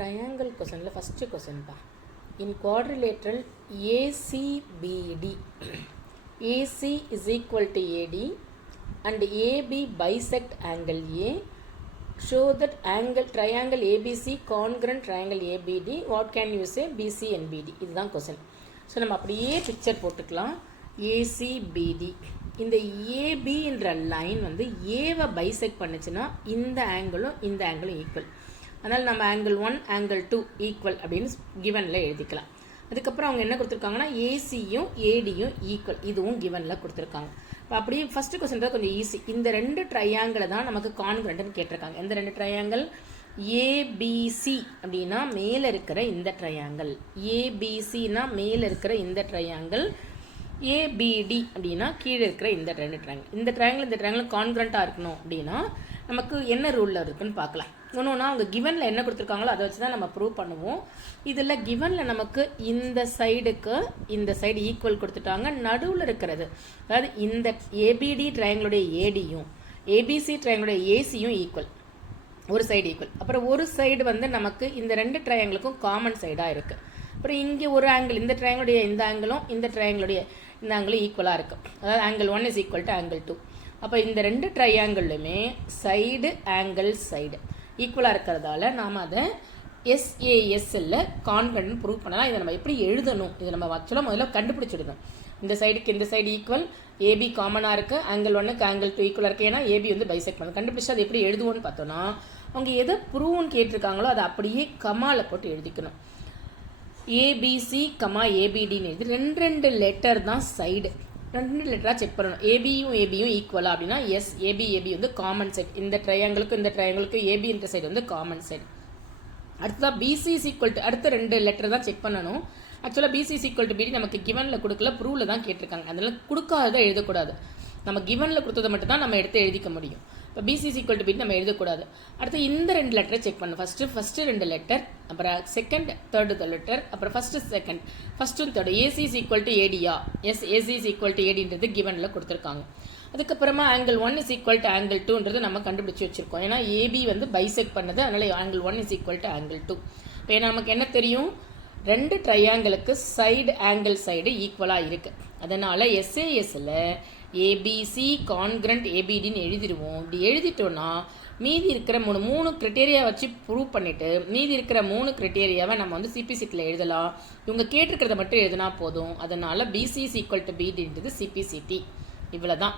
Triangle கொஸ்டினில் first கொஸ்டின்ப்பா. In quadrilateral ACBD, AC is equal to AD and AB bisect angle A. Show that triangle ABC congruent triangle ABD. What can you say? BC and BD. இதுதான் question. So நம்ம அப்படியே picture போட்டுக்கலாம். ACBD இந்த AB என்ற line வந்து ஏவை bisect பண்ணுச்சுன்னா இந்த ஆங்கிளும் இந்த ஆங்கிளும் ஈக்குவல். அதனால் நம்ம ஆங்கிள் 1 ஆங்கிள் 2 ஈக்குவல் அப்படின்னு கிவனில் எழுதிக்கலாம். அதுக்கப்புறம் அவங்க என்ன கொடுத்துருக்காங்கன்னா ஏசியும் ஏடியும் ஈக்குவல், இதுவும் கிவனில் கொடுத்துருக்காங்க. இப்போ அப்படியே ஃபஸ்ட்டு கொஸ்டின் தான் கொஞ்சம் ஈஸி. இந்த ரெண்டு ட்ரையாங்கிளை தான் நமக்கு கான்கிரண்ட்னு கேட்டிருக்காங்க. எந்த ரெண்டு ட்ரையாங்கிள்? ஏபிசி அப்படின்னா மேலே இருக்கிற இந்த ட்ரையாங்கிள், ஏபிசினா மேலே இருக்கிற இந்த ட்ரையாங்கிள், ஏபிடி அப்படின்னா கீழே இருக்கிற இந்த ரெண்டு ட்ரையாங்கிள். இந்த ட்ரையாங்கிள் கான்கிரண்ட்டாக இருக்கணும் அப்படின்னா நமக்கு என்ன ரூலில் இருக்குன்னு பார்க்கலாம். ஒன்றுனா அவங்க கிவனில் என்ன கொடுத்துருக்காங்களோ அதை வச்சு தான் நம்ம ப்ரூவ் பண்ணுவோம். இதில் கிவனில் நமக்கு இந்த சைடுக்கு இந்த சைடு ஈக்குவல் கொடுத்துட்டாங்க. நடுவில் இருக்கிறது அதாவது இந்த ஏபிடி ட்ரையாங்கிளுடைய ஏடியும் ஏபிசி ட்ரையாங்கிளுடைய ஏசியும் ஈக்குவல், ஒரு சைடு ஈக்குவல். அப்புறம் ஒரு சைடு வந்து நமக்கு இந்த ரெண்டு ட்ரையாங்கிளுக்கும் காமன் சைடாக இருக்குது. அப்புறம் இங்கே ஒரு ஆங்கிள், இந்த ட்ரையாங்கிளுடைய இந்த ஆங்கிளும் இந்த ட்ரையாங்கிளுடைய இந்த ஆங்கிளும் ஈக்குவலாக இருக்குது. அதாவது angle 1 is equal to angle 2. அப்போ இந்த ரெண்டு ட்ரையாங்கிளுமே சைடு ஆங்கிள் சைடு ஈக்குவலாக இருக்கிறதால நாம் அதை SASL கான்கிரண்ட் ப்ரூவ் பண்ணலாம். இதை நம்ம எப்படி எழுதணும், இதை நம்ம ஆக்சுவலாக முதல்ல கண்டுபிடிச்சிடுதோம். இந்த சைடுக்கு இந்த சைடு ஈக்குவல், ஏபி காமனாக இருக்குது, ஆங்கிள் 1க்கு ஆங்கிள் 2 ஈக்குவலாக இருக்குது. ஏன்னா ஏபி வந்து பைசெக்ட் பண்ணணும். கண்டுபிடிச்சா அது எப்படி எழுதுவோன்னு பார்த்தோன்னா அவங்க எதை ப்ரூவ்னு கேட்டிருக்காங்களோ அதை அப்படியே கமாவில் போட்டு எழுதிக்கணும். ஏபிசி கமா ஏபிடின்னு எழுதி ரெண்டு லெட்டர் தான் சைடு, ரெண்டு லெட்டராக செக் பண்ணணும். ஏபியும் ஈக்குவலா அப்படின்னா எஸ், ஏபி வந்து காமன் சைடு. இந்த ட்ரையாங்கிளுக்கு ஏபின்ற சைடு வந்து காமன் சைடு. அடுத்ததான் பிசி இஸ் ஈக்குவல் டு, அடுத்த ரெண்டு லெட்டர் தான் செக் பண்ணணும். ஆக்சுவலாக பிசி இஸ் ஈக்குவல் டு பிடி நமக்கு கிவனில் கொடுக்கல, ப்ரூவில் தான் கேட்டிருக்காங்க. அதனால கொடுக்காததை எழுதக்கூடாது. நம்ம கிவனில் கொடுத்ததை மட்டும் தான் நம்ம எடுத்து எழுதிக்க முடியும். இப்போ பிசி இஸ் ஈக்குவல் டு பிடி நம்ம எழுதக்கூடாது. அடுத்து இந்த ரெண்டு லெட்டரை செக் பண்ணணும். ஃபஸ்ட்டு ரெண்டு லெட்டர், அப்புறம் செகண்ட் தேர்டு லெட்டர், அப்புறம் first third. AC is equal to ஏடியா, ஏசி இஸ் ஈக்குவல் டு ஏடின்றது கிவனில் கொடுத்துருக்காங்க. அதுக்கப்புறமா angle 1 is equal to angle 2ன்றது நம்ம கண்டுபிடிச்சி வச்சுருக்கோம். ஏன்னா ஏபி வந்து பைசெக்ட் பண்ணது, அதனால் angle 1 is equal to angle 2. இப்போ நமக்கு என்ன தெரியும், ரெண்டு ட்ரையாங்கிளுக்கு சைடு ஆங்கிள் சைடு ஈக்குவலாக இருக்குது. அதனால் SASL ஏபிசி கான்கிரண்ட் ஏபிடின்னு எழுதிடுவோம். இப்படி எழுதிட்டோன்னா மீதி இருக்கிற மூணு கிரிட்டேரியா வச்சு ப்ரூவ் பண்ணிவிட்டு மீதி இருக்கிற 3 கிரிட்டேரியாவை நம்ம வந்து சிபிசிட்டியில் எழுதலாம். இவங்க கேட்டிருக்கிறத மட்டும் எழுதினா போதும். அதனால் பிசி இஸ் ஈக்குவல் டு பிடின்றது சிபிசிடி. இவ்வளோ தான்.